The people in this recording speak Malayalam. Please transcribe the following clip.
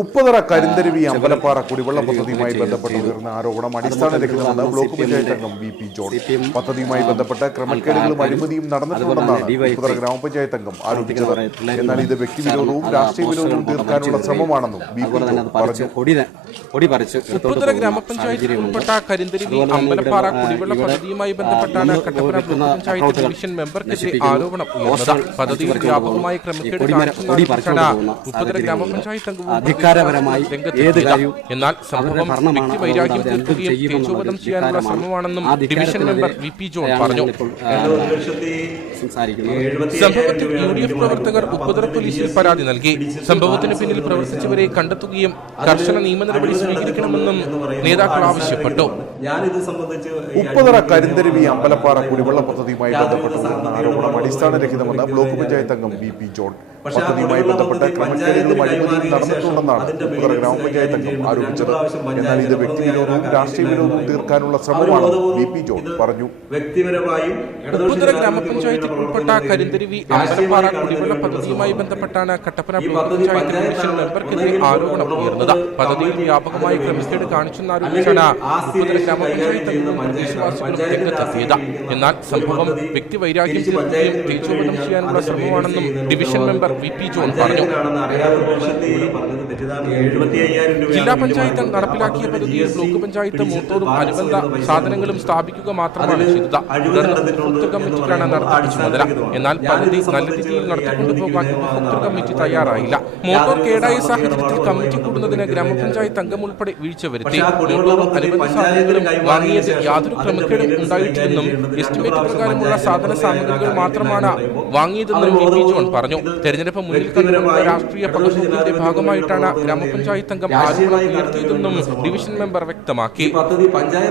ഉപ്പതറ കരിന്തരുവി അമ്പലപ്പാറ കുടിവെള്ള പദ്ധതിയുമായി ബന്ധപ്പെട്ട് ഉയർന്ന ആരോപണം അടിസ്ഥാനരഹിതമെന്ന് ബ്ലോക്ക് പഞ്ചായത്ത് അംഗം വി പി ജോൺ പദ്ധതിയുമായി ബന്ധപ്പെട്ട് ക്രമക്കേടുകളും അഴിമതിയും നടന്നിട്ടുണ്ടെന്നാണ് ഉപ്പതറ ഗ്രാമപഞ്ചായത്ത് അംഗം ആരോപിച്ചത് എന്നാൽ ഇത് വ്യക്തിവിരോധവും രാഷ്ട്രീയ വിരോധവും തീർക്കാനുള്ള ശ്രമമാണെന്നും വി പി ജോൺ പറഞ്ഞു. ഉപ്പുതറ ഗ്രാമപഞ്ചായത്തിൽ ഉൾപ്പെട്ട കരിന്തരുവി അമ്പലപ്പാറ കുടിവെള്ള പദ്ധതിയുമായി ബന്ധപ്പെട്ടാണ് Kattappana commission block panchayat division മെമ്പർക്കെതിരെ. ആരോപണം ഉയർന്നത് പദ്ധതിയിൽ വ്യാപകമായി ക്രമക്കേട് ഉപ്പുതറ ഗ്രാമപഞ്ചായത്ത് അധികാരപരമായി. ഏത് കാര്യവും എന്നാൽ സംഭവം വൈരാഗ്യം തീർക്കുകയും തേജോവധം ചെയ്യാനുള്ള ശ്രമമാണെന്നും division member V P John പറഞ്ഞു. സംഭവത്തിൽ യു ഡി എഫ് പ്രവർത്തകർ ഉപ്പുതറ പോലീസിൽ പരാതി നൽകി. സംഭവത്തിന് പിന്നിൽ പ്രവർത്തിച്ചവരെ കണ്ടെത്തുകയും കർശന നിയമ നടപടി സ്വീകരിക്കണമെന്നും നേതാക്കൾ ആവശ്യപ്പെട്ടു. ഉപ്പതറ കരിന്തരുവി അമ്പലപ്പാറ കുടിവെള്ള പദ്ധതിയുമായി ബന്ധപ്പെട്ട് ഉയർന്ന ആരോപണം അടിസ്ഥാനരഹിതമെന്ന് ബ്ലോക്ക് പഞ്ചായത്ത് അംഗം വി പി ജോൺ പദ്ധതിയുമായി ബന്ധപ്പെട്ട് ക്രമക്കേടുകളും അഴിമതിയും നടന്നിട്ടുണ്ടെന്നാണ് ഗ്രാമ ഗ്രാമപഞ്ചായത്ത് അംഗം ആരോപിച്ചത് എന്നാൽ ഇത് വ്യക്തിവിരോധവും രാഷ്ട്രീയ വിരോധവും തീർക്കാനുള്ള ശ്രമമാണ് വി പി ജോൺ പറഞ്ഞു. വ്യക്തിപരമായും ഉപ്പുതറ ഗ്രാമപഞ്ചായത്തിൽ ഉൾപ്പെട്ട കരിന്തരുവി അമ്പലപ്പാറ കുടിവെള്ള പദ്ധതിയുമായി ബന്ധപ്പെട്ടാണ് കട്ടപ്പന ബ്ലോക്ക് പഞ്ചായത്ത് കമ്മീഷൻ മെമ്പർക്കെതിരെ ആരോപണം ഉയർന്നത്. പദ്ധതിയിൽ വ്യാപകമായി ക്രമക്കേട് കാണിച്ചെന്നാരോപിച്ചാണ് ഉപ്പുതര ഗ്രാമപഞ്ചായത്ത് അംഗവും വിശ്വാസികളും രംഗത്തെത്തിയത്. എന്നാൽ സംഭവം വ്യക്തി വൈരാഗ്യം തീർക്കുകയും തേജോവധം ചെയ്യാനുള്ള ശ്രമമാണെന്നും division member V P John പറഞ്ഞു ജില്ലാ പഞ്ചായത്ത് നടപ്പിലാക്കിയ പദ്ധതിയിൽ ബ്ലോക്ക് പഞ്ചായത്ത് മൂത്തോടും അനുബന്ധ സാധനങ്ങളും സ്ഥാപിക്കുക മാത്രമാണ് ചെയ്തത് തുടർന്ന് കമ്മിറ്റിക്കാണ് നടത്തിയ ചുമതല എന്നാൽ പദ്ധതി നല്ല രീതിയിൽ നടത്തിക്കൊണ്ടുപോകാൻ ഉപഭോക്തൃ കമ്മിറ്റി തയ്യാറായില്ല. മോട്ടോർ കേടായ സാഹചര്യത്തിൽ കമ്മിറ്റി കൂടുന്നതിന് ഗ്രാമപഞ്ചായത്ത് അംഗം ഉൾപ്പെടെ വീഴ്ച വരുത്തി. മോട്ടോറും അനുബന്ധ സാധനങ്ങളും വാങ്ങിയത് യാതൊരു ക്രമക്കേടും ഉണ്ടായിട്ടില്ലെന്നും എസ്റ്റിമേറ്റ് പ്രകാരമുള്ള സാധന സാമഗ്രികൾ മാത്രമാണ് വാങ്ങിയതെന്നും വി പി ജോൺ പറഞ്ഞു. തെരഞ്ഞെടുപ്പ് മുന്നിൽ കണ്ടുകൊണ്ടുള്ള രാഷ്ട്രീയ പകർച്ചത്തിന്റെ ഭാഗമായിട്ടാണ് ഗ്രാമപഞ്ചായത്ത് അംഗം ആരോപണം ഉയർത്തിയതെന്നും ഡിവിഷൻ മെമ്പർ വ്യക്തമാക്കി. പദ്ധതി പഞ്ചായത്ത്